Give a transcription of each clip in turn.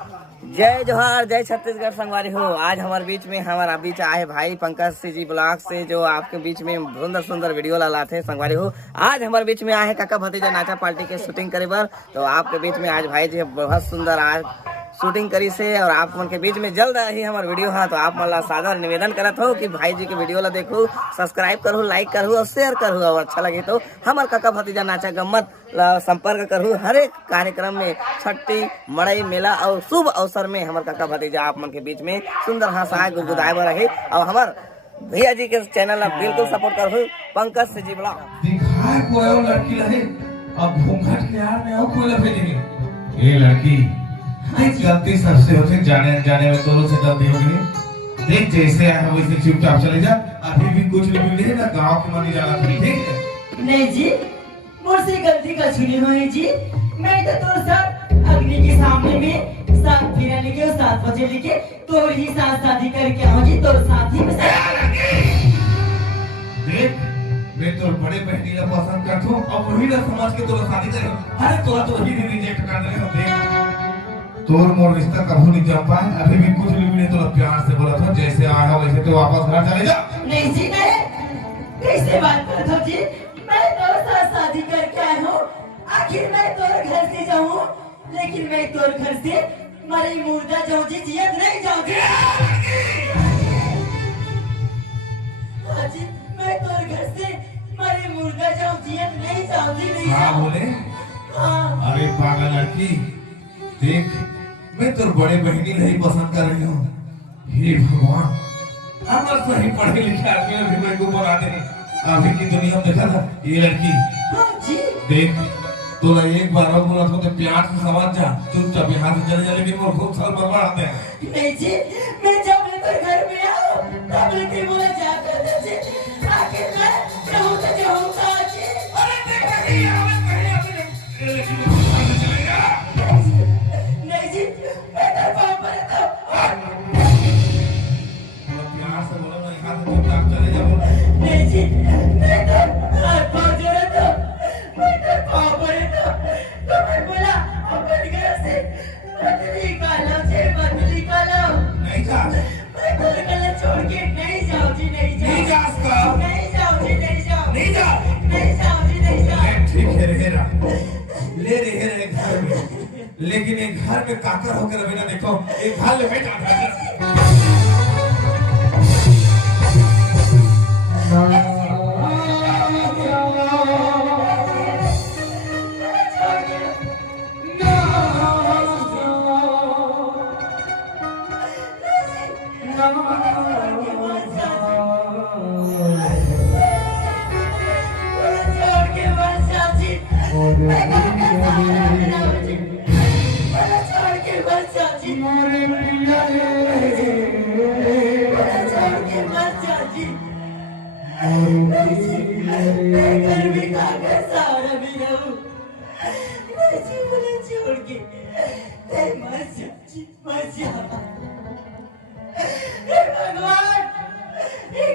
जय जोहार, जय छत्तीसगढ़ संगवारी हो। आज हमारे बीच में हमारा बीच आए भाई पंकज सिंह जी ब्लॉग से, जो आपके बीच में सुंदर सुंदर वीडियो लाते हैं संगवारी हो। आज हमारे बीच में आए काका भतीजा नाचा पार्टी के शूटिंग करे बर। तो आपके बीच में आज भाई जी बहुत सुंदर आज शूटिंग करी से, और आप मन के बीच में जल्द ही हमारे वीडियो है। तो आप मन ला सादर निवेदन करत हो कि भाई जी के वीडियो ला देखो, सब्सक्राइब करूँ, लाइक करूँ और शेयर करूँ, और अच्छा लगे तो हमारे काका भतीजा नाचा गम्मत ला संपर्क करूँ। हर एक कार्यक्रम में छठी मड़ई मेला और शुभ अवसर में हमारे काका भतीजा आप मन के बीच में सुंदर हंसाए गुदगुदाए बर रहे। और हमार भैया जी के चैनल ला बिल्कुल सपोर्ट करूँ, पंकज सिंह जी ब्लॉग। दिखाए कोई और लड़की रहे, अब घूंघट के यार में और कोई लड़की ये लड़की गलती सबसे होती, जाने अनजाने में दोनों से गलती होगी। देख जैसे आया है वैसे चुपचाप चले जा, अभी भी कुछ भी नहीं ना गांव के मंदिर जाना ठीक है। नहीं जी, मुझसे गलती का छुनी हुई जी। मैं तो साथ अग्नि के सामने में 7 फेरा लेके और 7 बजे लेके तो ही साथ शादी करके आओ जी। तो साथ ही में देख मैं तो बड़े बहनी ला पसंद करता हूँ और वही ना समझ के तो शादी करे। अरे तो ही रिजेक्ट कर रहे हो। देख तोर मोर रिश्ता कभी नहीं जम पाए, अभी भी कुछ भी नहीं। तो प्यार से बोला था जैसे आया वैसे तो वापस घर चले जा। नहीं जी, नहीं कैसे बात करते हो जी। मैं तो साथ शादी करके आया हूँ, आखिर मैं तोर घर से जाऊँ, लेकिन मैं तोर घर से मरी मुर्दा जाऊँ जी, जियत नहीं जाऊँ जी। हाँ जी, मैं तोर घर से मरी मुर्दा जाऊँ, जियत नहीं जाऊँ जी, नहीं जाऊँ। बोले हाँ। अरे पागल लड़की, देख मैं तो बड़े बहनी नहीं पसंद कर रही हूँ। हे भगवान, हमारे सही पढ़े लिखे आदमी अभी मेरे को बना दे। अभी की दुनिया में देखा था ये लड़की। हाँ जी। देख तो एक बार और बोला तो प्यार से समझ जा, चुपचाप यहाँ से चले जा, लेकिन वो खूब साल बर्बाद आते हैं। नहीं जी, मैं जब लेकर घर में आऊँ तब लेकर बोला जा कर दे जी। आखिर मैं रहूँ तो जाऊँगा जी। अरे देख रही है हमें कहीं अपने लेकिन चलेगा। नहीं जी, मैं तेरे पाँव पर रहता हूँ। प्यार से बोलो ना, यहाँ से चुपचाप चले जा। नहीं जी, मैं तो हाथ पाँव जोड़ता हूँ, मैं तेरे पाँव पर रहता हूँ। तो मैं बोला अपन घर से मत निकालो जी, मत निकालो। नहीं जा, मैं तोर गला छोड़ के नहीं जाऊँ जी, नहीं जाऊँ। नहीं जा उसका। नहीं जाऊँ जी, नहीं जाऊँ। नहीं जा, नहीं जाऊँ जी, नहीं जाऊँ। ठीक है रहेगा, ले रहे घर में, लेकिन एक घर में काकर होकर बिना देखो एक घर ले बेटा।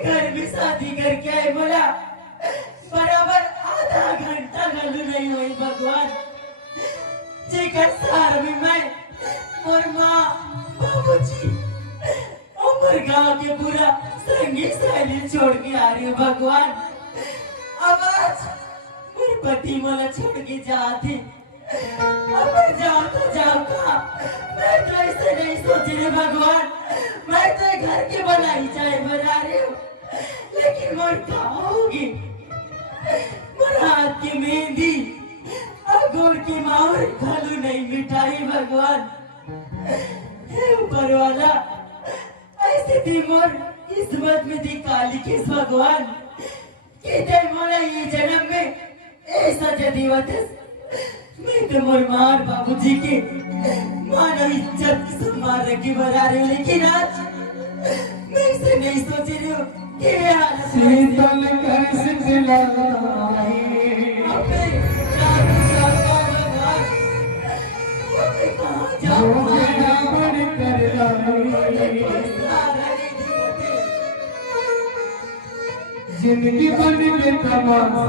घर में शादी करके आए, बोला बराबर आधा घंटा गलू नहीं हुई भगवान। जेकर सार में मैं और माँ बाबूजी और गांव के पूरा संगी सहेली छोड़ के आ रही हूँ भगवान। अब आज मेरे पति मला छोड़ के जाते, अब मैं जाऊँ तो जाऊँ कहाँ। मैं तो ऐसे नहीं सोच रही भगवान, मैं तो घर के बनाई चाय बना रही हूँ, लेकिन मोर कहाँ होगी। मोर हाथ की मेहंदी और गोड़ की माहौर घालू नहीं मिठाई भगवान। हे ऊपर वाला, ऐसे दी मोर किस्मत में दी काली किस भगवान कि ते मोरा ये जन्म में ऐसा जदीवत मैं तो मोर मार बाबूजी के मानव इज्जत की सम्मान रखी बना रही हूँ, लेकिन आज मैं इसे नहीं सोच रही हूँ कि मैं हालत शीतल कैसे दिलाई अपने जान जाऊंगा भगवान, मैं कहाँ जाऊंगा। जिंदगी बन के तमाशा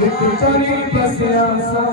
एक चोरी बस आशा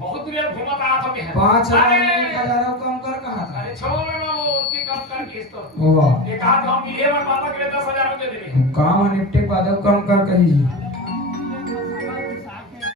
बहुत देर घूमत रहा था मैं 5,000 1,000 कम कर कहा था। अरे छोड़ ना वो उसकी कम कर किस तो वाह एक हाथ हम लिए और पापा के लिए 10,000 दे देंगे काम निपटे बाद कम कर कही